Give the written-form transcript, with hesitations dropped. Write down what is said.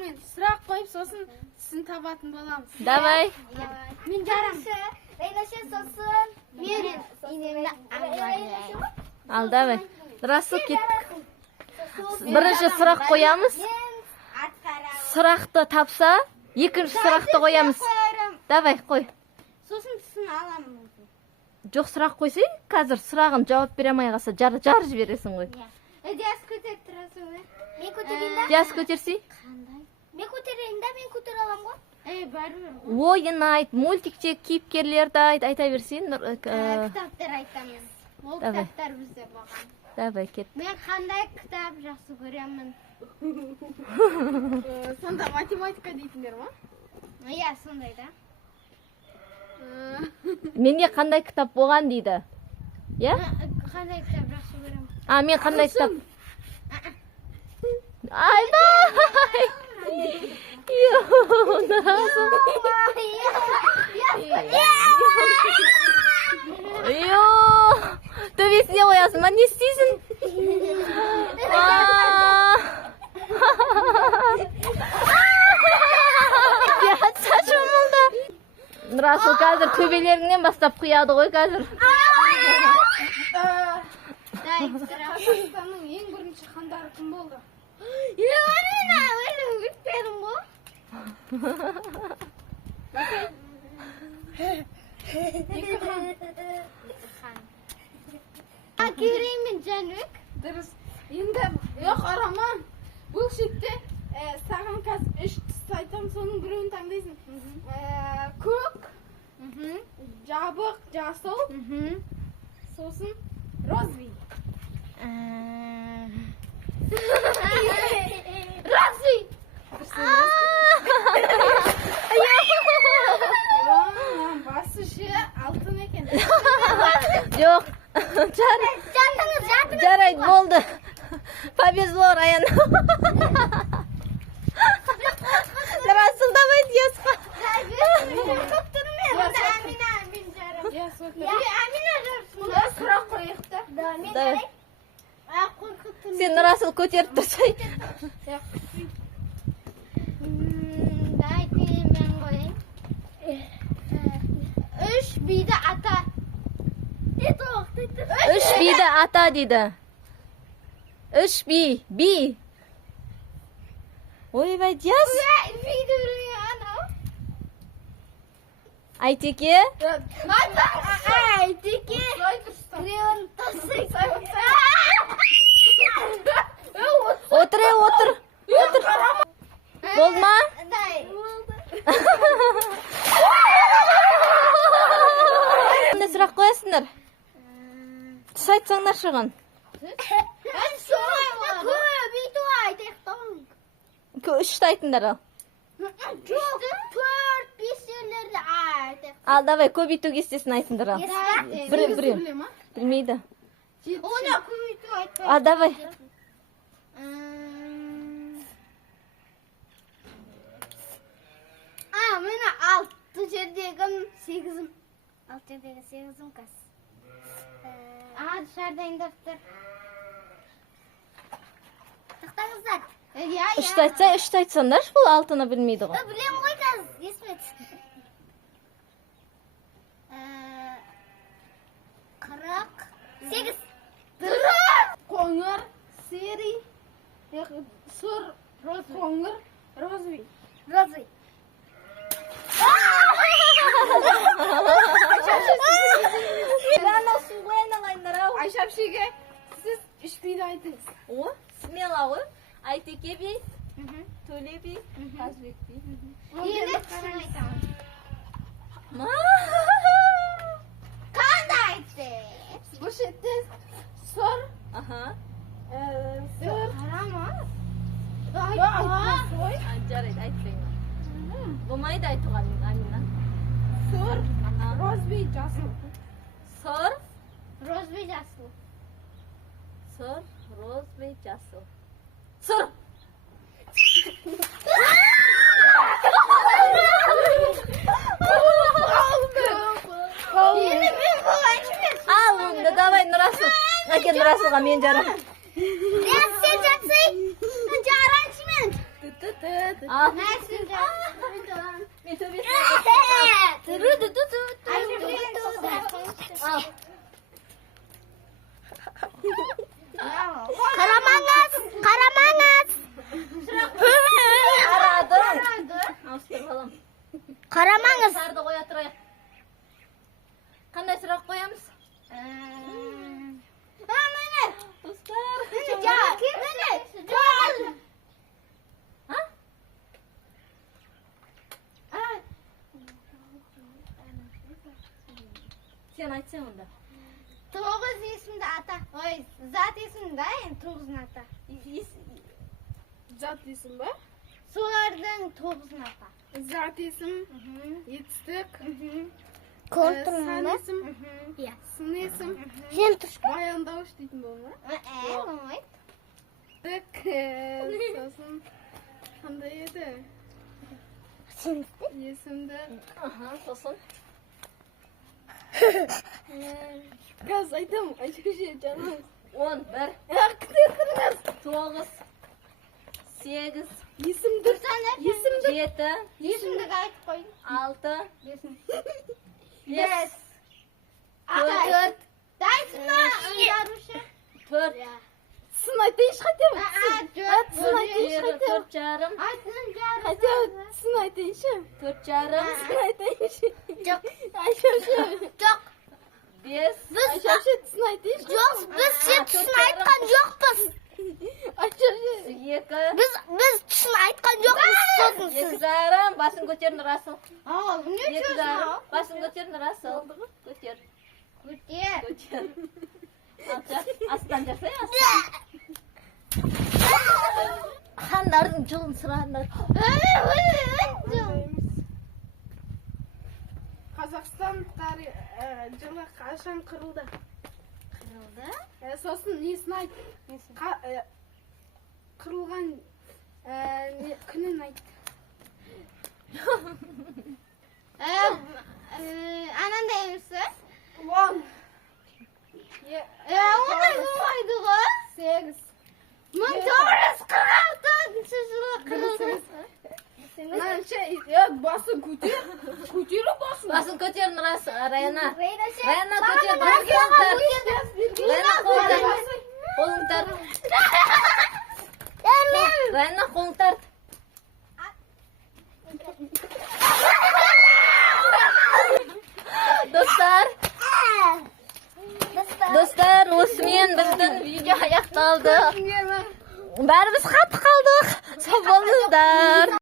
мен сұрақ қойып, сосын сізін табатын боламыз. Давай. Мен жарам. Рейнаша сосын мен инемді Ал, давай. Расыл кет. Бірінші сұрақ қоямыз. Сұрақты тапса, екінші сұрақты қоямыз. Давай, қой. Сосын сізін аламын. Жоқ, сұрақ қойсай, қазір сұрағын жауап бере алмай қалса, жар жібересің ғой. Диас көтеріп тұрасың ғой. Мен көтерейін да? Диас көтерсей? Мен көтерейін да, мен көтере алам ғой. Бәрібір. Ойын айт, мультикте кейіпкерлерді айта берсейін. Кітаптар айтамыз. Ол Давай. кітаптар бізде болған. Давай, кет. Мен қандай кітап жақсы көремін? Сонда математика дейтіндер ма? Иә, сондай да. Менде қандай кітап болған дейді. Иә? Қандай кітап жақсы көремін? Мен қандай кітап? Айбай! Төбесіне қоясың, ма не істейсің? Шашымылды. Расыл қазір төбелеріңнен бастап құяды ғой қазір. Қазақстанның ең бірінші хандары кім болды? Өтпедім ғой. Керей мен Жәнібек. Дұрыс. Енді жоқ араман. Бұл шетте саған қазір 3 түс айтамын, соның біреуін таңдайсың. Көк, жабық, жасыл, сосын розовый. Розовый. Басы ше алтын екен. Жоқ. Жарайды, болды. Повезло, Раян. Расыл, давай Диасқа. Сұрақ қойық та. Сен Расыл көтеріп тұрсай. Мен қойайын. 3 биді ата. 3 биді ата дейді. 3 би. Ойбай, Диас. Айтеке. Айтеке. Отыр. Болды ма? Қандай сұрақ қоясыңдар? Түс айтсаңдар шығын. Үшті айтыңдар ал. Жоқ, 4-5 жерлерді айтайық. Ал, давай, көбейту кестесін айтыңдар ал. Біреу. Білмейді. Оны көбейту айтпай. Ал, давай. Мені 6 жердегім 8-ім. 6 жердегі 8-ім қас. Дұшарда индақтыр. Тақтаңыздар. Үшті айтсаңдар, бұл алтыны білмейді ғой. Білем ғой қазір, есмет. 48. Қоңыр, сері, сұр, қоңыр, розовый. Айшапшеге сіз 3 биді айтыңыз. О, смела ғой. Айтеке би, Төле би, Қазбек би. Енді түсін айтамын. Қандай айтты? Бұл шетте сұр, Қарама. Жарайды, айтпаймын. Болмайды айтуға, Амина. сұр, розовый, жасыл. Сұр, Розовый, жасыл. розовый, жасыл. Сұр! Ал, онда давай Нұрасыл. Әке Нұрасылға мен жарам. Сен жатсый, жараншы мен. Al. Nersin Men töbe. Al. Karamanız. Aradım. Alıştır balam. Karamanız. Sarda qo'ya turayıq. Qanday suroq qo'yamiz? Do'stlar. Ha? Sen aytsan unda. To'g'riz esimda ata. Voy, zat esimda, endi to'g'rizni ata. Zat isim bu. So'lardan to'g'rizni ata. Zat isim. Yetishtik. Kontrol San mı? isim. Ya. Sin isim. Sen tuş. Bayan davuş dedim bu mu? Bo'lmaydi. Tık. Sosun. Qanday edi? Sen Esimde. Aha, so'sin. Kaz aytam. Aytishim canım. 11, Aqtirqingiz. 9, 8, Esimdir. Esimdir. 7, Esimda aytib qo'ying. 6, 5. 4, Daysizmi? Undarmishi. 4, Sin aytish qaytam. Sin 4 aytish qaytam. yarım, Qaytam. Sin aytish. 4 yarım, Sin aytish. Yok. Ayşoşu. Yok. 5, Ayşoşu sin aytish. Yok. Biz sen tuşunu aytkan yokpuz. Ayşoşu. 2, Biz tuşunu aytkan yokpuz. So'zin siz. 7 yarım, basın ko'chir Rasul. Ha, buni 7 cho'zma. yarım, basın ko'chir Rasul. Ko'chir. Ko'chir. Ko'chir. Aslan jasay Xandarning jilin sirandar. Qozog'iston jili qachon qurildi? So'sin nesini ayt. Qurilgan kunini ayt. Ananda emisiz? On. Unday bo'lmaydi-ku. 8. 1946 yili qurildi. Mana yo'q, bosin ko'tir. Ko'tirib bosin. Basın ko'chir Rasul. Rayna. Rayna Bana ko'chir. barga Rayna qo'ltar. Qo'ling tart. Rayna qo'ling tart. Do'stlar, o'smen bizdan video oyoqda oldi. Barimiz qattiq qoldik. Sog' bo'linglar.